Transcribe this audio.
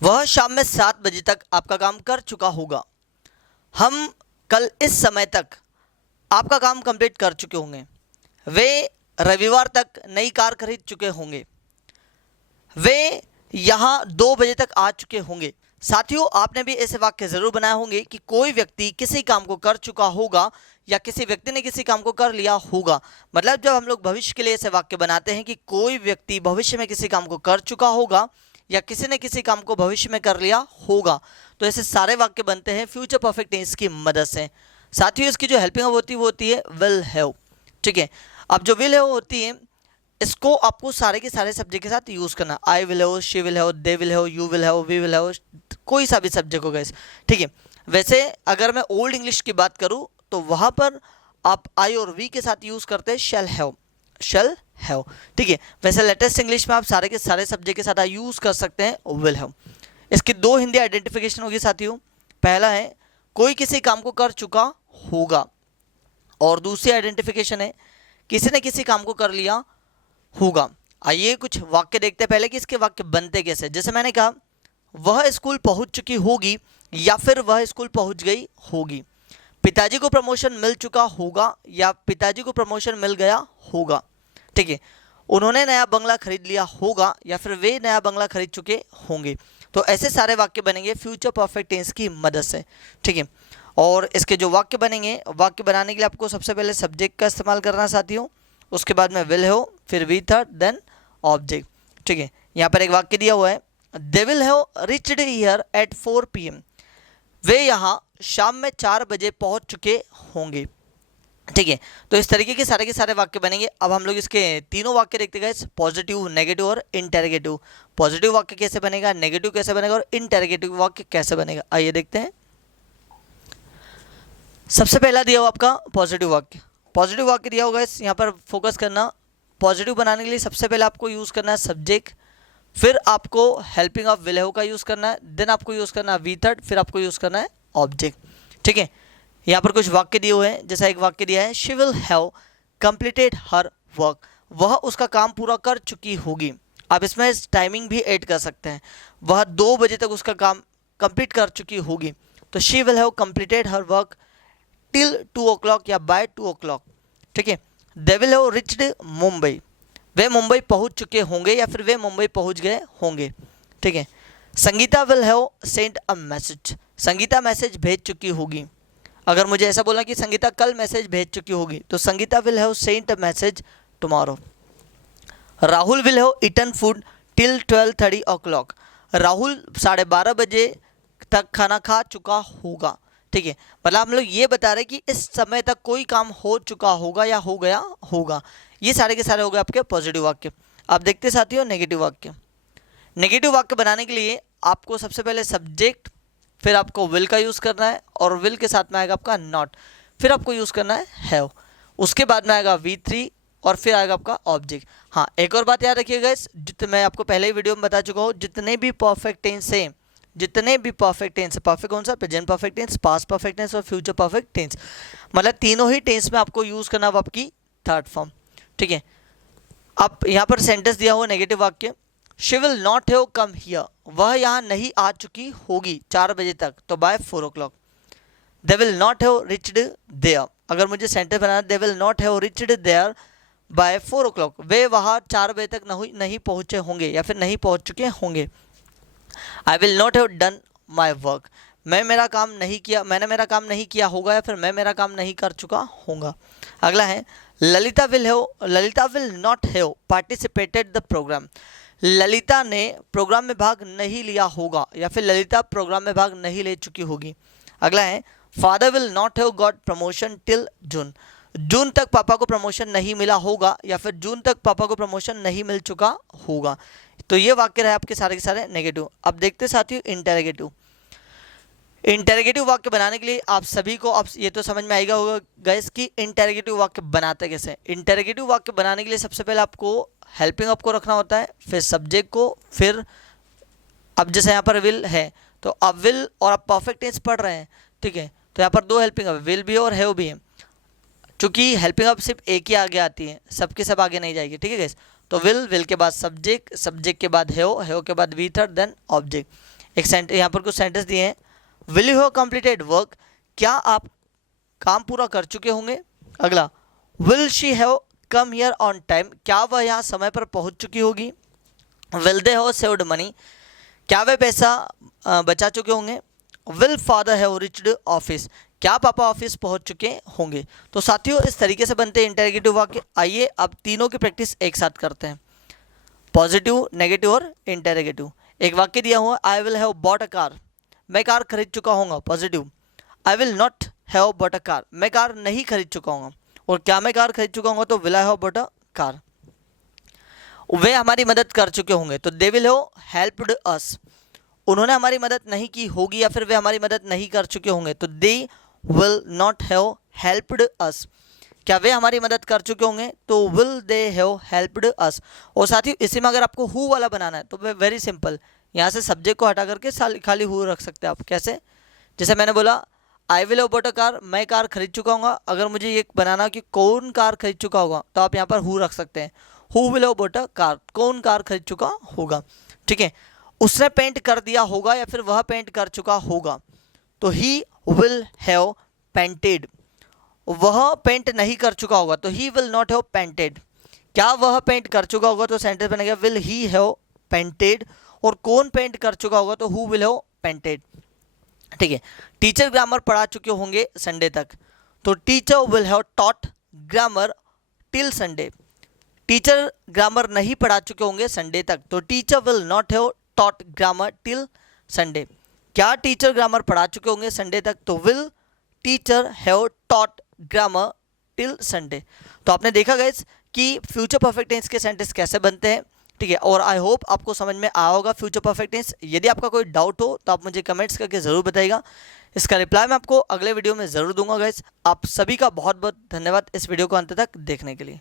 वह शाम में 7 बजे तक आपका काम कर चुका होगा। हम कल इस समय तक आपका काम कंप्लीट कर चुके होंगे। वे रविवार तक नई कार खरीद चुके होंगे। वे यहाँ 2 बजे तक आ चुके होंगे। साथियों, आपने भी ऐसे वाक्य जरूर बनाए होंगे कि कोई व्यक्ति किसी काम को कर चुका होगा या किसी व्यक्ति ने किसी काम को कर लिया होगा। मतलब जब हम लोग भविष्य के लिए ऐसे वाक्य बनाते हैं कि कोई व्यक्ति भविष्य में किसी काम को कर चुका होगा या किसी ने किसी काम को भविष्य में कर लिया होगा, तो ऐसे सारे वाक्य बनते हैं फ्यूचर परफेक्ट टेंस की मदद से। साथियों, इसकी जो हेल्पिंग होती है वो होती है विल हैव। ठीक है, अब जो विल हैव होती है इसको आपको सारे के सारे सब्जेक्ट के साथ यूज करना। I will have, she will have, they will have, you will have, we will have, कोई सा भी सब्जेक्ट होगा इस। ठीक है, वैसे अगर मैं ओल्ड इंग्लिश की बात करूं तो वहां पर आप आई और वी के साथ यूज करते हैं शैल हैव, शैल हैव। ठीक है, वैसे लेटेस्ट इंग्लिश में आप सारे के सारे सब्जेक्ट के साथ यूज कर सकते हैं विल हैव। इसकी दो हिंदी आइडेंटिफिकेशन होगी साथियों। पहला है कोई किसी काम को कर चुका होगा, और दूसरी आइडेंटिफिकेशन है किसी ने किसी काम को कर लिया होगा। आइए कुछ वाक्य देखते हैं पहले कि इसके वाक्य बनते कैसे। जैसे मैंने कहा वह स्कूल पहुंच चुकी होगी या फिर वह स्कूल पहुंच गई होगी। पिताजी को प्रमोशन मिल चुका होगा या पिताजी को प्रमोशन मिल गया होगा। ठीक है, उन्होंने नया बंगला खरीद लिया होगा या फिर वे नया बंगला खरीद चुके होंगे। तो ऐसे सारे वाक्य बनेंगे फ्यूचर परफेक्ट टेंस की मदद से। ठीक है, और इसके जो वाक्य बनेंगे, वाक्य बनाने के लिए आपको सबसे पहले सब्जेक्ट का इस्तेमाल करना साथियों, उसके बाद में विल हैव, फिर वी थर्ड, देन ऑब्जेक्ट। ठीक है, यहाँ पर एक वाक्य दिया हुआ है, they will have reached here at 4 PM। वे यहाँ शाम में 4 बजे पहुँच चुके होंगे। ठीक है, तो इस तरीके के सारे वाक्य बनेंगे। अब हम लोग इसके तीनों वाक्य देखते गए, पॉजिटिव, नेगेटिव और इंटेरोगेटिव। पॉजिटिव वाक्य कैसे बनेगा, नेगेटिव कैसे बनेगा और इंटेरोगेटिव वाक्य कैसे बनेगा, आइए देखते हैं। सबसे पहला दिया हुआ आपका पॉजिटिव वाक्य। पॉजिटिव वाक्य दिया होगा, यहाँ पर फोकस करना। पॉजिटिव बनाने के लिए सबसे पहले आपको यूज़ करना है सब्जेक्ट, फिर आपको हेल्पिंग ऑफ विल हैव का यूज़ करना है, देन आपको यूज़ करना है वी थर्ड, फिर आपको यूज़ करना है ऑब्जेक्ट। ठीक है, यहाँ पर कुछ वाक्य दिए हुए हैं। जैसा एक वाक्य दिया है, she will have completed her work. वह उसका काम पूरा कर चुकी होगी। आप इसमें टाइमिंग भी ऐड कर सकते हैं, वह 2 बजे तक उसका काम कंप्लीट कर चुकी होगी। तो she will have completed her work till 2 o'clock या बाय 2 o'clock। ठीक है, they will have reached Mumbai. वे मुंबई पहुंच चुके होंगे या फिर वे मुंबई पहुंच गए होंगे। ठीक है, Sangeeta will have send a message. Sangeeta message भेज चुकी होगी। अगर मुझे ऐसा बोला कि संगीता कल मैसेज भेज चुकी होगी, तो Sangeeta will have sent a message tomorrow. Rahul will have eaten food till 12:30 o'clock। Rahul 12:30 बजे तक खाना खा चुका होगा। ठीक है, मतलब हम लोग ये बता रहे हैं कि इस समय तक कोई काम हो चुका होगा या हो गया होगा। ये सारे के सारे हो गए आपके पॉजिटिव वाक्य। अब देखते साथियों नेगेटिव वाक्य। नेगेटिव वाक्य बनाने के लिए आपको सबसे पहले सब्जेक्ट, फिर आपको विल का यूज़ करना है और विल के साथ में आएगा आपका नॉट, फिर आपको यूज़ करना है हैव, उसके बाद में आएगा V3 और फिर आएगा आपका ऑब्जेक्ट। हाँ, एक और बात याद रखिएगा, जितने मैं आपको पहले ही वीडियो में बता चुका हूँ, जितने भी परफेक्ट टेंस है, जितने भी परफेक्ट टेंस, परफेक्ट कौन सा, present perfect tense, past perfect tense और फ्यूचर परफेक्ट टेंस, मतलब तीनों ही टेंस में आपको यूज़ करना है आपकी थर्ड फॉर्म। ठीक है, अब यहाँ पर सेंटेंस दिया हुआ नेगेटिव वाक्य, she will not have come here. वह यहाँ नहीं आ चुकी होगी 4 बजे तक, तो by 4 o'clock। They will not have reached there. अगर मुझे सेंटेंस बनाना, they will not have reached there by 4 o'clock। वे वहाँ 4 बजे तक नहीं पहुँचे होंगे या फिर नहीं पहुँच चुके होंगे। आई will not have done my work. मैंने मेरा काम नहीं किया होगा या फिर मैं मेरा काम नहीं कर चुका होगा। अगला है Lalita will not have participated the program. Lalita ने प्रोग्राम में भाग नहीं लिया होगा या फिर ललिता प्रोग्राम में भाग नहीं ले चुकी होगी। अगला है father will not have got promotion till June. जून तक पापा को प्रमोशन नहीं मिला होगा या फिर जून तक पापा को प्रमोशन नहीं मिल चुका होगा। तो ये वाक्य रहे आपके सारे के सारे नेगेटिव। अब देखते साथियों इंटेरोगेटिव। इंटेरोगेटिव वाक्य बनाने के लिए आप सभी को अब ये तो समझ में आएगा होगा गाइस कि इंटेरोगेटिव वाक्य बनाते कैसे। इंटेरोगेटिव वाक्य बनाने के लिए सबसे पहले आपको हेल्पिंग ऑफ को रखना होता है, फिर सब्जेक्ट को, फिर अब जैसे यहाँ पर विल है तो अब विल और आप परफेक्ट टेंस पढ़ रहे हैं। ठीक है, तो यहाँ पर 2 हेल्पिंग ऑफ विल भी और हैव भी है। चूंकि हेल्पिंग ऑफ सिर्फ एक ही आगे आती है, सबके सब आगे नहीं जाएगी। ठीक है गाइस, तो विल के बाद सब्जेक्ट, सब्जेक्ट के बाद हैव के बाद वी थर्ड, देन ऑब्जेक्ट। एक सेंटेंस यहाँ पर कुछ सेंटेंस दिए हैं, will you have completed work, क्या आप काम पूरा कर चुके होंगे। अगला, will she have come here on time, क्या वह यहाँ समय पर पहुँच चुकी होगी। Will they have saved money, क्या वे पैसा बचा चुके होंगे। Will father have reached office, क्या पापा ऑफिस पहुंच चुके होंगे। तो साथियों इस तरीके से बनते हैं इंटरोगेटिव वाक्य। आइए अब तीनों की प्रैक्टिस एक साथ करते हैं, पॉजिटिव, नेगेटिव और इंटरोगेटिव। एक वाक्य दिया हुआ, I will have bought a car, मैं कार खरीद चुका हूँगा, positive. I will not have bought a car, मैं कार नहीं खरीद चुका हूँगा। और क्या मैं कार खरीद चुका हूँगा, तो will I have bought a car. वे हमारी मदद कर चुके होंगे, तो they will have helped us, उन्होंने हमारी मदद नहीं की होगी या फिर वे हमारी मदद नहीं कर चुके होंगे, तो they will not have helped अस। क्या वे हमारी मदद कर चुके होंगे, तो विल दे हैव हेल्प्ड अस। और साथियों इसी में अगर आपको हु वाला बनाना है तो वेरी सिंपल, यहाँ से सब्जेक्ट को हटा करके खाली हु रख सकते हैं आप। कैसे, जैसे मैंने बोला आई will have bought a car, मैं कार खरीद चुका हूँ। अगर मुझे ये बनाना कि कौन कार खरीद चुका होगा, तो आप यहाँ पर हु रख सकते हैं, who will have bought a car, कौन कार खरीद चुका होगा। ठीक है, उसने पेंट कर दिया होगा या फिर वह पेंट कर चुका होगा, तो ही विल हैव पेंटेड। वह पेंट नहीं कर चुका होगा, तो he will not have painted. क्या वह पेंट कर चुका होगा, तो सेंटेंस बनेगा विल ही हैव पेंटेड। और कौन पेंट कर चुका होगा, तो हु विल हैव पेंटेड। ठीक है, टीचर ग्रामर पढ़ा चुके होंगे संडे तक, तो teacher will have taught grammar till Sunday. Teacher grammar नहीं पढ़ा चुके होंगे संडे तक, तो teacher will not have taught grammar till Sunday. क्या टीचर ग्रामर पढ़ा चुके होंगे संडे तक, तो will teacher have taught grammar till Sunday. तो आपने देखा गाइस कि फ्यूचर परफेक्ट टेंस के सेंटेंस कैसे बनते हैं। ठीक है, और आई होप आपको समझ में आया होगा फ्यूचर परफेक्ट टेंस। यदि आपका कोई डाउट हो तो आप मुझे कमेंट्स करके ज़रूर बताइएगा, इसका रिप्लाई मैं आपको अगले वीडियो में ज़रूर दूंगा गाइस। आप सभी का बहुत बहुत धन्यवाद इस वीडियो को अंत तक देखने के लिए।